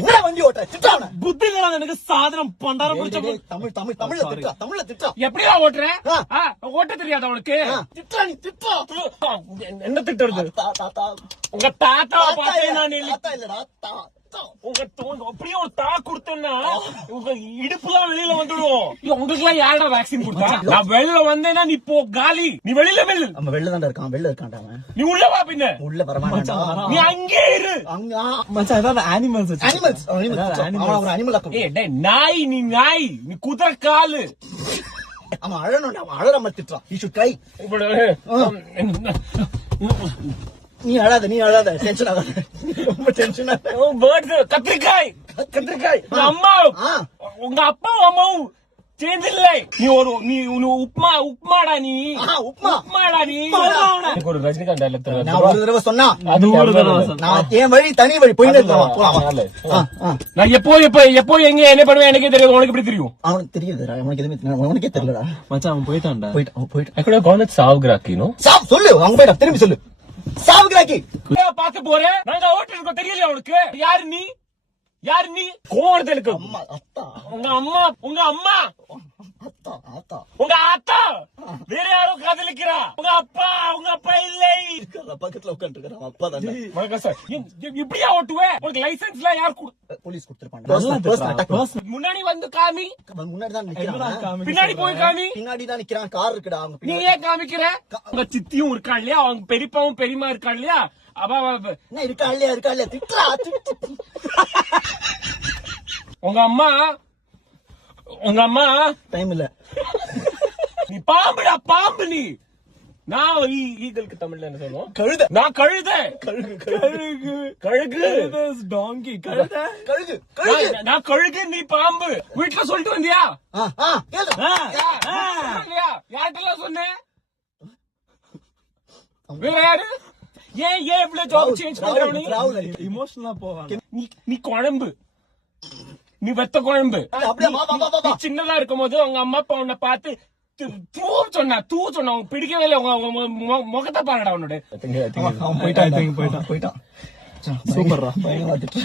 என்னடா வண்டி ஓட்ட திட்டான புத்தி இல்ல எனக்கு சாதனம் பண்டாரம் பிடிச்ச தமிழ்ல திட்டா எப்படியா ஓட்டுறேன் ஓட்ட தெரியாத உனக்கு திட்டா நீ திட்டா என்ன திட்டுறது உங்க தாத்தா பார்த்தேன் நான் இல்லடா உங்க அப்படியே ஒரு தா கொடுத்தேன்னா உங்க இடுப்புலாம் வெளியில வந்துடும். உங்களுக்கு எல்லாம் யாரா வேக்சின் கொடுத்தா? நான் வெளியில வந்தேன்னா நீ போ காலி. நீ வெளியில நம்ம வெளில தான் இருக்கான். வெளில இருக்கான்டா அவன். நீ உள்ள வா பின்ன. உள்ள வரமாட்டான்டா. நீ அங்கே இரு. அங்க மச்சான் ஏதாவது அனிமல்ஸ் ஒரு அனிமல் ஆக்கும். ஏய் டேய் நாய் நீ நாய் நீ குதிரை காலு. அவன் அழணும்டா. அவன் அழறாம திட்டுறான். You should try. நீ அழாத டென்ஷன் ஆகாத. ரொம்ப டென்ஷன் ஆகாத. கத்திரிக்காய் அம்மா உங்க அப்பா அம்மாவும் சேர்ந்து இல்லை. நீ உப்மாடா நீ உப்மாடா நீ. ஒரு ரஜினிகாந்த் டைலாக் நான் ஒரு தடவை சொன்னா அது ஒரு தடவை நான் என் வழி தனி வழி போயிட்டு இருக்கான். நான் எப்போ எங்க என்ன பண்ணுவேன் எனக்கே தெரியும். உனக்கு எப்படி தெரியும்? அவனுக்கு தெரியுது. அவனுக்கு எதுவுமே உனக்கே தெரியலடா. மச்சான் அவன் போயிட்டு I could have சாவுகிறாக்கி சாப் சொல்லு. அவங்க போயிட்டா திரும்பி சொல்லு. சாவுகிறாக்கி பாக்க போறேன். நாங்க ஓட்டு இருக்கோம் தெரியல உனக்கு. யாரு நீ கோவணத்தை இருக்கு. உங்க அம்மா உங்க ஆத்தா வேற யாரும் காதலிக்கிறா. உங்க அப்பா இல்லை. பக்கத்துல உட்காந்து அப்பா தான். சார் இப்படியா ஓட்டுவேன்? உனக்கு லைசன்ஸ் எல்லாம் யார் போலீஸ் கொடுத்திருப்பாங்க. முன்னாடி வந்து காமி. முன்னாடி தான் நிக்கிறான். பின்னாடி போய் காமி. பின்னாடி தான் நிக்கிறான். கார் இருக்குடா. அவங்க நீ ஏன் காமிக்கிற? உங்க சித்தியும் இருக்கா இல்லையா? அவங்க பெரியப்பாவும் பெரியமா இருக்கா இல்லையா? என்ன இருக்கா இல்லையா திட்டா. உங்க அம்மா டைம் இல்ல. நீ பாம்புடா பாம்பு. நீ நான் ஈகலுக்கு தமிழ்ல என்ன சொல்லுவோம்? கழுத. நான் கழுத. கழுகு டாங்கி கழுகு. நான் கழுகு நீ பாம்பு. வீட்டுல சொல்லிட்டு வந்தியா? யார்கிட்டலாம் சொன்னேன்? வேற யாரு? ஏன் இவ்வளவு ஜாப் சேஞ்ச் பண்ற? இமோஷனலா போவாங்க. நீ குழம்பு. நீ வெத்த குழம்பு. சின்னதா இருக்கும் போது உங்க அம்மா அப்பா உன்னை பார்த்து தூ சொன்னா உனக்கு பிடிக்கவே இல்லை. உங்க முகத்தை பாருடா உன்னோட. போயிட்டான். சூப்பர்ரா. பயங்கரமா திட்டு.